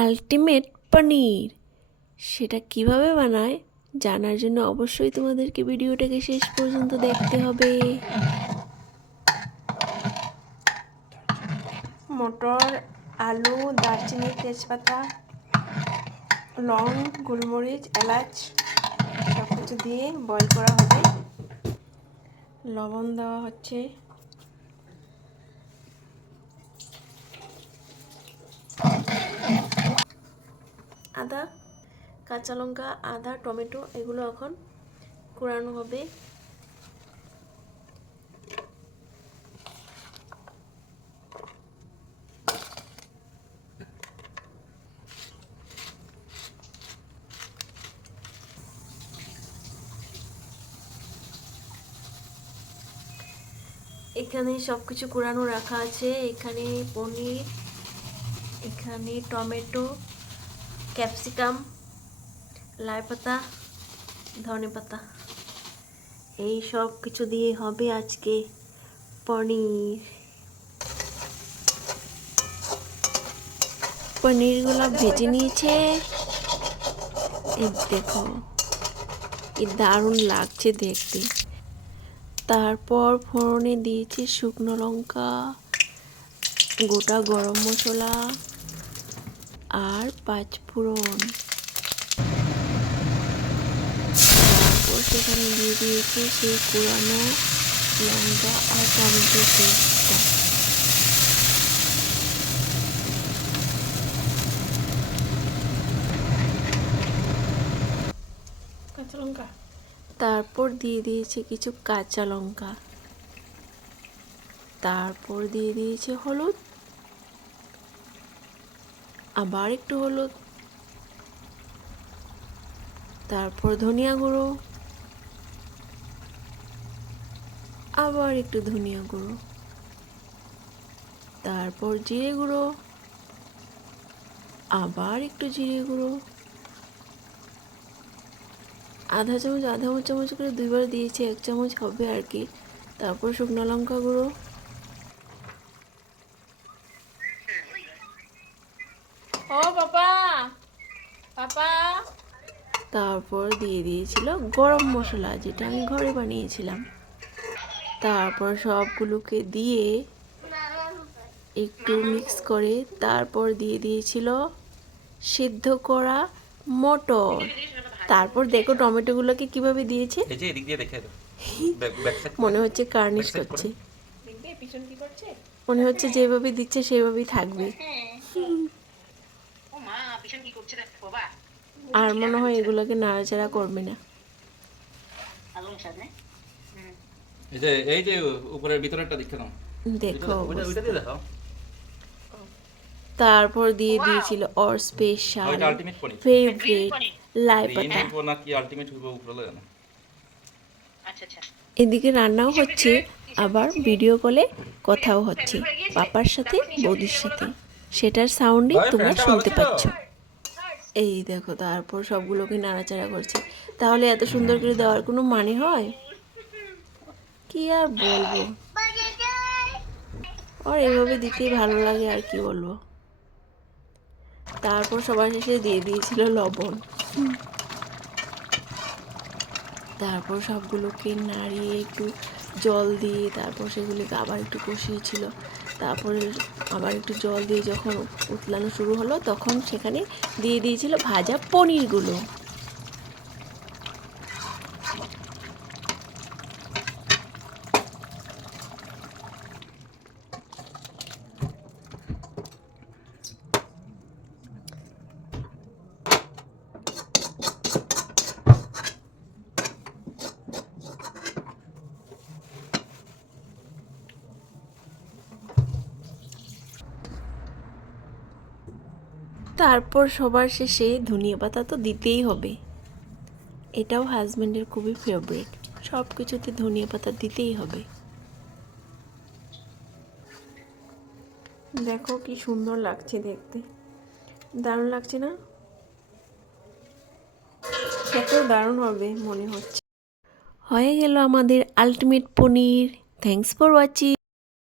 Ultimate পনির। সেটা কিভাবে বানায় জানার জন্য অবশ্যই তোমাদেরকে ভিডিওটাকে শেষ পর্যন্ত দেখতে হবে। মটর, আলু, দারচিনি, তেজপাতা, লং, গোলমরিচ, এলাচ সব কিছু দিয়ে বয়েল করা হবে। লবণ দেওয়া হচ্ছে, আদা, কাঁচা লঙ্কা, আদা, টমেটো এগুলো এখন কুড়ানো হবে। এখানে সব কিছু কুড়ানো রাখা আছে। এখানে পনির, এখানে টমেটো, ক্যাপসিকাম, লাই পাতা, ধনে পাতা, এই সব কিছু দিয়ে হবে আজকে পনির। পনিরগুলো ভেজে নিয়েছে, এই দেখো কি দারুণ লাগছে দেখতে। তারপর ফোড়নে দিয়েছি শুকনো লঙ্কা, গোটা গরম মশলা আর 5 ফোড়ন। তারপর সেখানে দিয়ে দিয়েছি সেই কুড়ানো লঙ্কা আর টমেটো পেস্টটা। কাঁচা লঙ্কা, তারপর দিয়ে দিয়েছে কিছু কাঁচা লঙ্কা, তারপর দিয়ে দিয়েছে হলুদ, আবার একটু হলুদ, তারপর ধনিয়া গুঁড়ো, আবার একটু ধনিয়া গুঁড়ো, তারপর জিরে গুঁড়ো, আবার একটু জিরে গুঁড়ো, আধা চামচ করে 2বার দিয়েছি, 1 চামচ হবে আর কি। তারপর শুকনো লঙ্কা গুঁড়ো, ও বাবা পাপা, তারপর দিয়ে দিয়েছিল গরম মশলা যেটা আমি ঘরে বানিয়েছিলাম। তারপর সবগুলোকে দিয়ে একটু মিক্স করে তারপর দিয়ে দিয়েছিল সিদ্ধ করা মটর। তারপর দেখো টমেটোগুলোকে কিভাবে দিয়েছে, মনে হচ্ছে গার্নিশ করছে, মনে হচ্ছে যেভাবে দিচ্ছে সেভাবেই থাকবে। আর মনে হয় এগুলোকে নাড়াচাড়া করবে না। এই যে উপরের ভিতরেরটা দেখে নাও, দেখো তারপর দিয়ে দিয়েছিল ওর স্পেশাল ফেভারিট লাই পাতা। এদিকে রান্নাও হচ্ছে, আবার ভিডিও কলে কথাও হচ্ছে পাপার সাথে বৌদির সাথে, সেটার সাউন্ডই তোমরা শুনতে পাচ্ছ। এই দেখো তারপর সবগুলোকে নাড়াচাড়া করছে। তাহলে এত সুন্দর করে দেওয়ার কোনো মানে হয়? কি আর বলবো, আর এভাবে দিতেই ভালো লাগে, আর কি বলবো। তারপর সবার শেষে দিয়ে দিয়েছিল লবণ। তারপর সবগুলোকে নাড়িয়ে একটু জল দিয়ে তারপর সেগুলিকে আবার একটু কষিয়েছিল। তারপরে আবার একটু জল দিয়ে যখন উতলানো শুরু হলো তখন সেখানে দিয়ে দিয়েছিল ভাজা পনিরগুলো। তারপর সবার শেষে ধনিয়া পাতা তো দিতেই হবে, এটাও হাজব্যান্ডের খুবই ফেভারিট, সব কিছুতে ধনিয়া পাতা দিতেই হবে। দেখো কি সুন্দর লাগছে দেখতে, দারুণ লাগছে না? খেতেও দারুণ হবে মনে হচ্ছে। হয়ে গেল আমাদের ultimate paneer. Thanks for watching.